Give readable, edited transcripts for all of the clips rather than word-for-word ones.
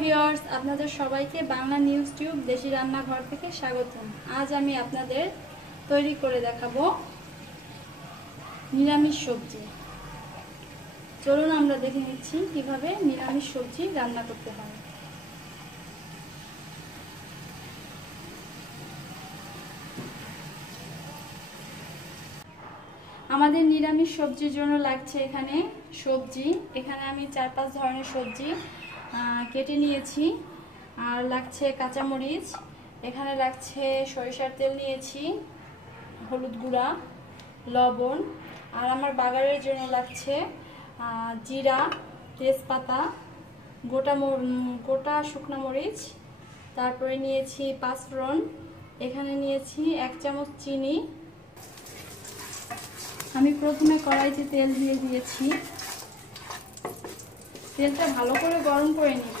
Viewers, আপনাদের সবাইকে Bangla news tube দেশি রান্নাঘর থেকে স্বাগতম। আজ আমি আপনাদের তৈরি করে দেখাবো নিরামিষ সবজি। চলুন আমরা দেখে নিচ্ছি কিভাবে নিরামিষ সবজি রান্না করতে হয়। আমাদের নিরামিষ সবজির জন্য লাগছে এখানে সবজি। এখানে আমি 4-5 ধরনের সবজি কেটে নিয়েছি। আর লাগছে কাঁচামরিচ, এখানে লাগছে সরিষার তেল নিয়েছি, হলুদ গুঁড়া, লবণ, আর আমার বাগারের জন্য লাগছে জিরা, তেজপাতা, গোটা শুকনো মরিচ, তারপরে নিয়েছি পাঁচফোড়ন, এখানে নিয়েছি 1 চামচ চিনি। আমি প্রথমে কড়াইতে তেল দিয়ে দিয়েছি। তেলটা ভালো করে গরম করে নিব।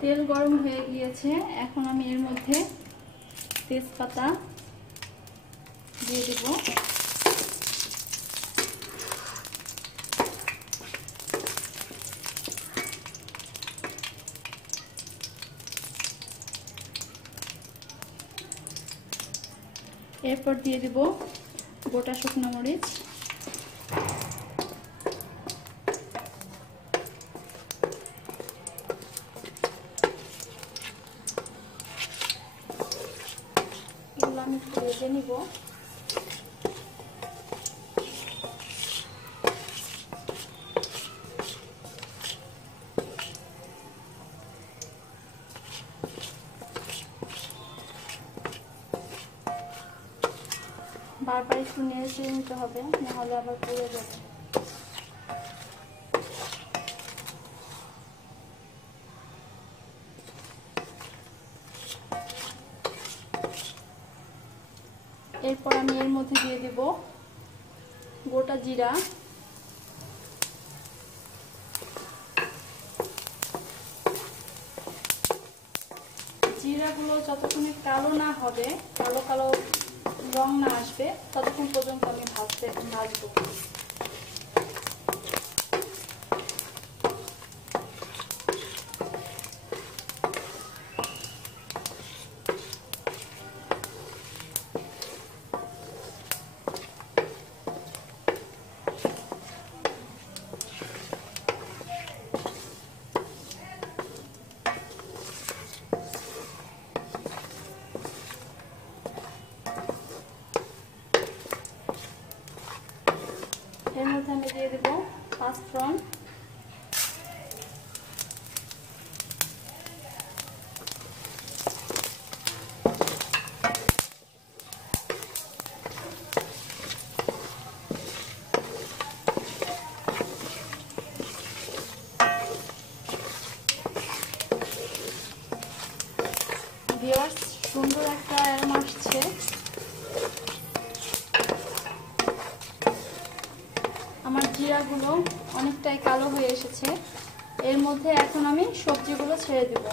তেল গরম হয়ে গিয়েছে, এখন আমি এর মধ্যে তেজপাতা দিয়ে দেব। এরপর দিয়ে দেব গোটা শুকনো মরিচ, এগুলো আমি ভেজে নিব। বারবার একটু নেড়ে নিতে হবে, নাহলে আবার পুড়ে যাবে। এরপর আমি এর মধ্যে দিয়ে দেব গোটা জিরা, জিরাগুলো যতক্ষণে কালো না হবে, কালো কালো রং না আসবে, ততক্ষণ পর্যন্ত আমি ভাজবো। এর মধ্যে আমি দিয়ে দেব পাঁচফোড়ন, ভিউয়ার্স, সুন্দর একটা অ্যারোমা আসছে। আমার জিরাগুলো অনেকটাই কালো হয়ে এসেছে। এর মধ্যে এখন আমি সবজিগুলো ছেড়ে দেব।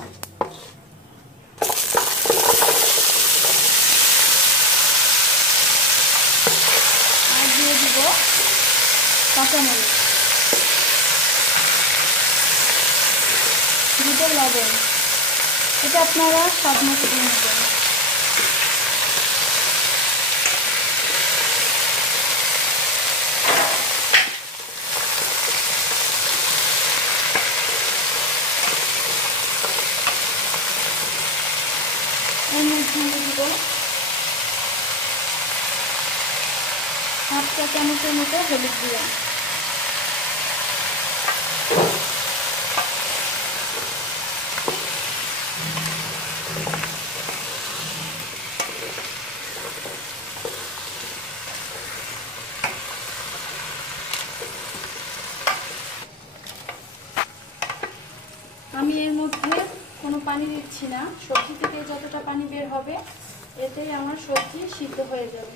আর দিয়ে দিব কাঁচামরিচ, দিব লবণ। এটা আপনারা স্বাদ মতো দিয়ে নেবেন। এর মধ্যে আমি দিব 1/2 চা চামচের মতো হলুদ গুঁড়া। আমি এর মধ্যে কোনো পানি দিচ্ছি না। সবজি থেকে যতটা পানি বের হবে, এতেই আমার সবজি সিদ্ধ হয়ে যাবে।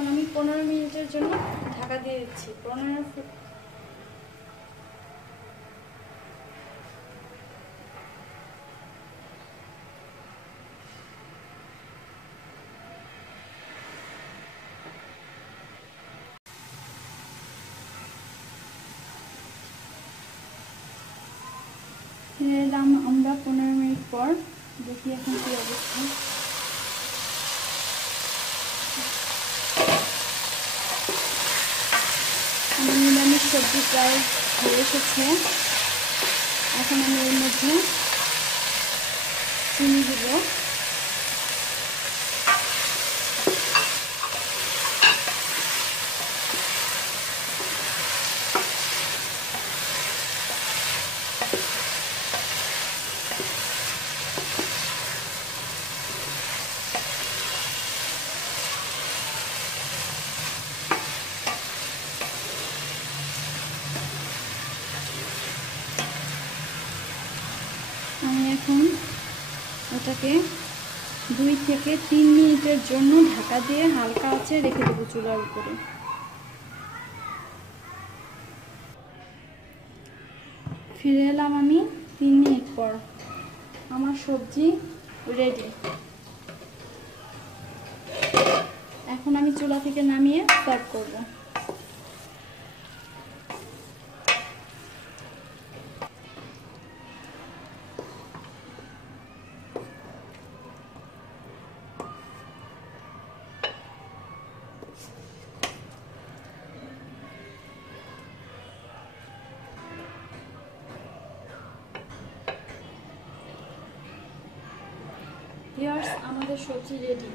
এখন আমি 15 মিনিটের জন্য ঢাকা দিয়ে দিচ্ছি। 15 ফিরে এলাম আমরা 15 মিনিট পর। দেখি এখন কি অবস্থা। আমার নিরামিষ সবজি প্রায় হয়ে এসেছে। এখন আমি এর মধ্যে চিনি দিব। আমি এখন এটাকে 2 থেকে 3 মিনিটের জন্য ঢাকা দিয়ে হালকা আঁচে রেখে দেবো চুলার উপরে। ফিরে এলাম আমি 3 মিনিট পর। আমার সবজি রেডি। এখন আমি চুলা থেকে নামিয়ে সার্ভ করব। ভিউয়ার্স, আমাদের সবজি রেডি।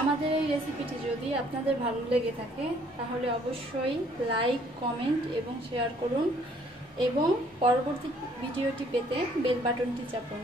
আমাদের এই রেসিপিটি যদি আপনাদের ভালো লেগে থাকে তাহলে অবশ্যই লাইক, কমেন্ট এবং শেয়ার করুন এবং পরবর্তী ভিডিওটি পেতে বেল বাটনটি চাপুন।